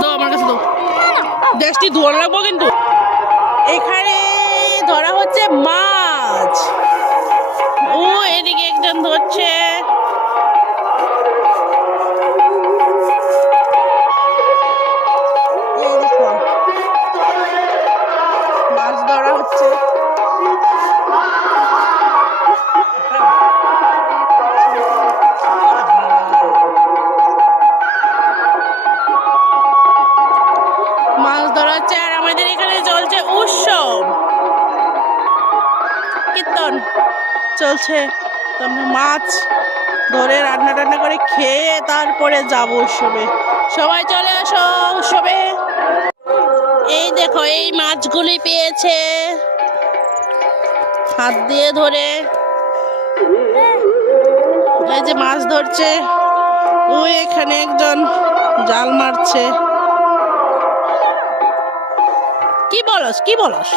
দাও আমার কাছে দাও, দেশটি ধোয়া লাগবো কিন্তু। এখানে ধরা হচ্ছে মাছ। ও এদিকে একজন ধরছে। এই দেখো মাছ ধরা হচ্ছে। মাছ ধরা হচ্ছে আর আমাদের এখানে চলছে উৎসব, কীর্তন চলছে। তো আমরা মাছ ধরে রান্না টান্না করে খেয়ে তারপরে যাবো উৎসবে। সবাই চলে আসো উৎসবে। এই দেখো এই মাছগুলি পেয়েছে হাত দিয়ে ধরে, এই যে মাছ ধরছে। ওই এখানে একজন জাল মারছে। কি বলস কি বলস?